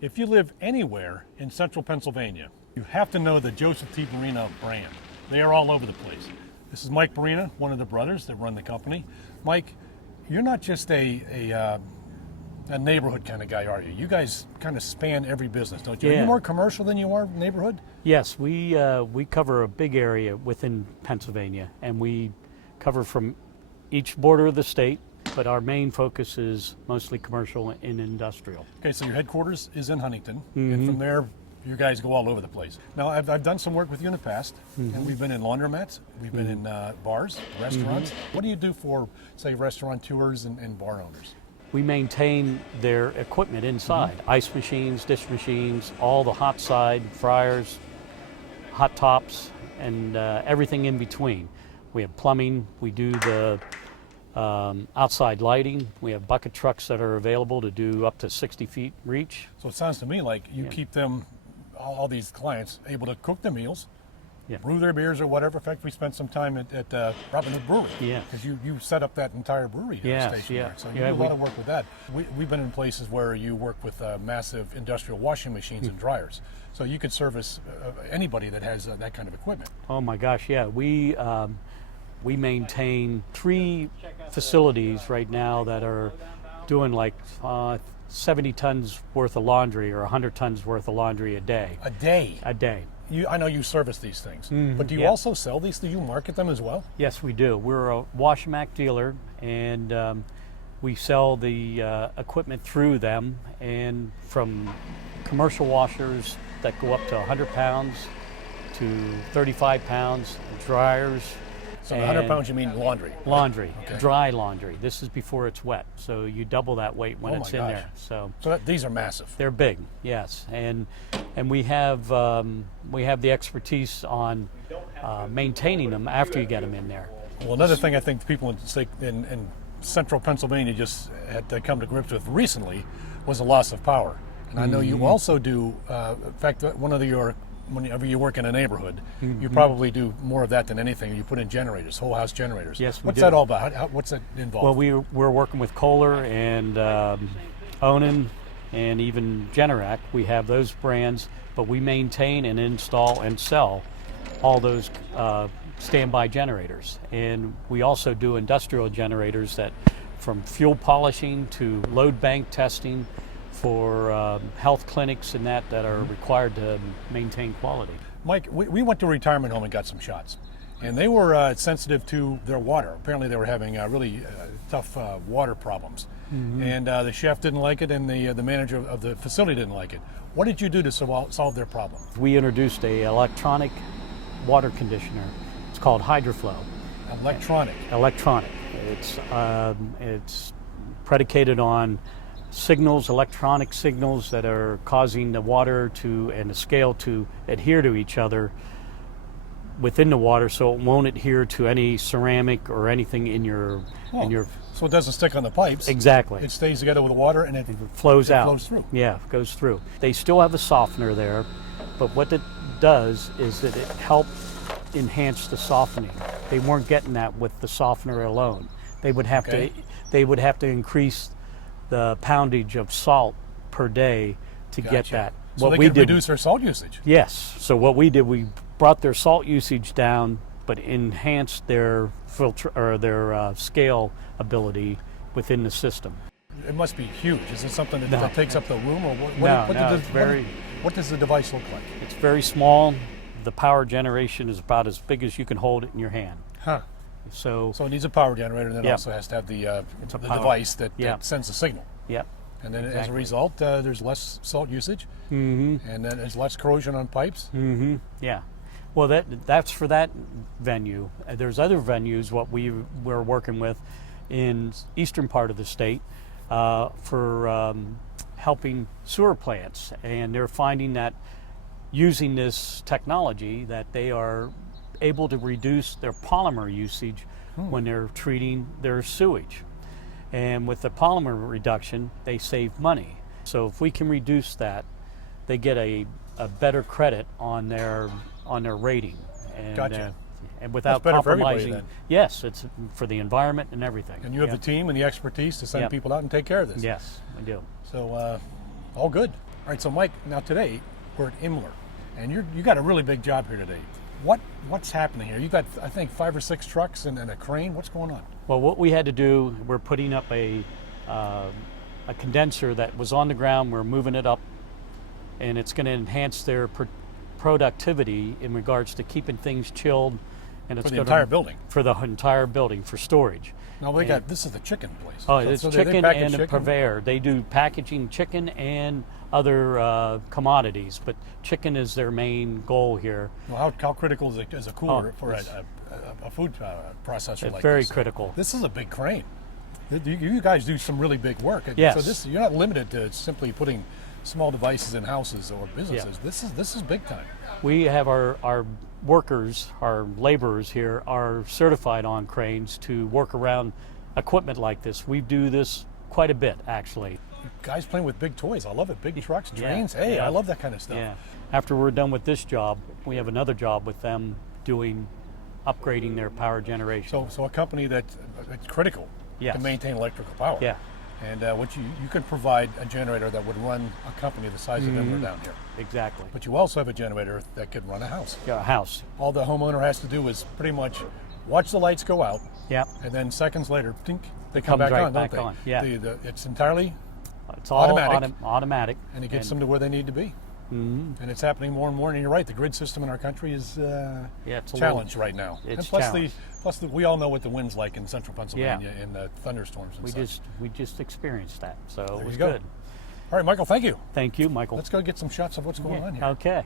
If you live anywhere in central Pennsylvania, you have to know the Joseph T Berrena brand. They are all over the place. This is Mike Berrena, one of the brothers that run the company. Mike, you're not just a neighborhood kind of guy, are you? You guys kind of span every business, don't you? Yeah. Are you more commercial than you are neighborhood? Yes, we cover a big area within Pennsylvania, and we cover from each border of the state, but our main focus is mostly commercial and industrial. Okay, so your headquarters is in Huntingdon, and from there, you guys go all over the place. Now, I've done some work with you in the past, and we've been in laundromats, we've been in bars, restaurants. What do you do for, say, restaurateurs and bar owners? We maintain their equipment inside, ice machines, dish machines, all the hot side, fryers, hot tops, and everything in between. We have plumbing, we do the outside lighting, we have bucket trucks that are available to do up to 60 feet reach. So it sounds to me like you keep them, all these clients, able to cook their meals, brew their beers or whatever. In fact, we spent some time at Robin Hood Brewery. Yeah. Because you set up that entire brewery station there. So you do a lot of work with that. We've been in places where you work with massive industrial washing machines and dryers. So you could service anybody that has that kind of equipment. Oh my gosh, yeah. We maintain 3 facilities right now that are doing like 70 tons worth of laundry or 100 tons worth of laundry a day. A day? A day. I know you service these things, but do you also sell these? Do you market them as well? Yes, we do. We're a Wash-Mac dealer, and we sell the equipment through them, and from commercial washers that go up to 100 pounds to 35 pounds, dryers. So 100 pounds, you mean laundry? Laundry, Okay. dry laundry. This is before it's wet, so you double that weight when it's in there. So these are massive. They're big, yes, and we have the expertise on maintaining them after you get them in there. Well, another thing I think people in central Pennsylvania just had to come to grips with recently was the loss of power. And I know you also do. In fact, whenever you work in a neighborhood, you probably do more of that than anything. You put in generators, whole house generators. Yes, we What's do. that all about? What's that involved? Well, we're working with Kohler and Onan and even Generac. We have those brands, but we maintain and install and sell all those standby generators. And we also do industrial generators that from fuel polishing to load bank testing for health clinics and that are required to maintain quality. Mike, we went to a retirement home and got some shots, and they were sensitive to their water. Apparently they were having really tough water problems, and the chef didn't like it, and the manager of the facility didn't like it. What did you do to solve their problem? We introduced a electronic water conditioner. It's called HydroFlow. Electronic. Electronic. It's predicated on electronic signals that are causing the water and the scale to adhere to each other within the water, so it won't adhere to any ceramic or anything in your. So it doesn't stick on the pipes. Exactly. It stays together with the water and it flows out. Flows through. Yeah, it goes through. They still have a softener there, but what it does is that it helps enhance the softening. They weren't getting that with the softener alone. They would have to increase the poundage of salt per day to get that. So they could reduce their salt usage. Yes. So what we did, we brought their salt usage down, but enhanced their filter or their scale ability within the system. It must be huge. Is it something that takes up the room, or what? What does the device look like? It's very small. The power generation is about as big as you can hold it in your hand. Huh. So it needs a power generator, and then it also has to have the device that sends the signal. Yep. And then as a result, there's less salt usage, and then there's less corrosion on pipes. Yeah. Well, that's for that venue. There's other venues what we're working with in eastern part of the state for helping sewer plants, and they're finding that using this technology that they are able to reduce their polymer usage when they're treating their sewage. And with the polymer reduction, they save money. So if we can reduce that, they get a better credit on their rating. And, gotcha. And without That's better for everybody, compromising, then. Yes, it's for the environment and everything. And you have the team and the expertise to send people out and take care of this. Yes, I do. So all good. All right, so Mike, now today we're at Imler, and you got a really big job here today. What's happening here? You got, I think, 5 or 6 trucks and a crane. What's going on? Well, what we had to do, we're putting up a condenser that was on the ground. We're moving it up, and it's going to enhance their productivity in regards to keeping things chilled. And it's For the entire building? For the entire building, for storage. Now, this is the chicken place. Oh, it's so chicken package and a chicken? purveyor. They do packaging chicken and other commodities, but chicken is their main goal here. Well, how critical is a cooler for it's a food processor like this? Very critical. This is a big crane. You guys do some really big work. Yes. So you're not limited to simply putting small devices in houses or businesses. Yeah. This is big time. We have our workers, our laborers here are certified on cranes to work around equipment like this. We do this quite a bit, actually. Guys playing with big toys. I love it. Big trucks, Yeah, trains. Hey, yeah. I love that kind of stuff. Yeah. After we're done with this job, we have another job with them upgrading their power generation. So a company that it's critical Yes. to maintain electrical power. Yeah. And what you can provide a generator that would run a company the size of Imler down here. Exactly. But you also have a generator that could run a house. Yeah, a house. All the homeowner has to do is pretty much watch the lights go out, Yeah. and then seconds later, tink, they come comes back right on, back don't they? on, yeah. It's entirely, It's all automatic. automatic. and it gets them to where they need to be. And it's happening more and more. And you're right, the grid system in our country is it's a challenged right now. It's and challenged. plus we all know what the wind's like in central Pennsylvania in the thunderstorms and such. We just experienced that, so it was you go. good. All right, Michael, thank you. Thank you, Michael. Let's go get some shots of what's going on here. Okay.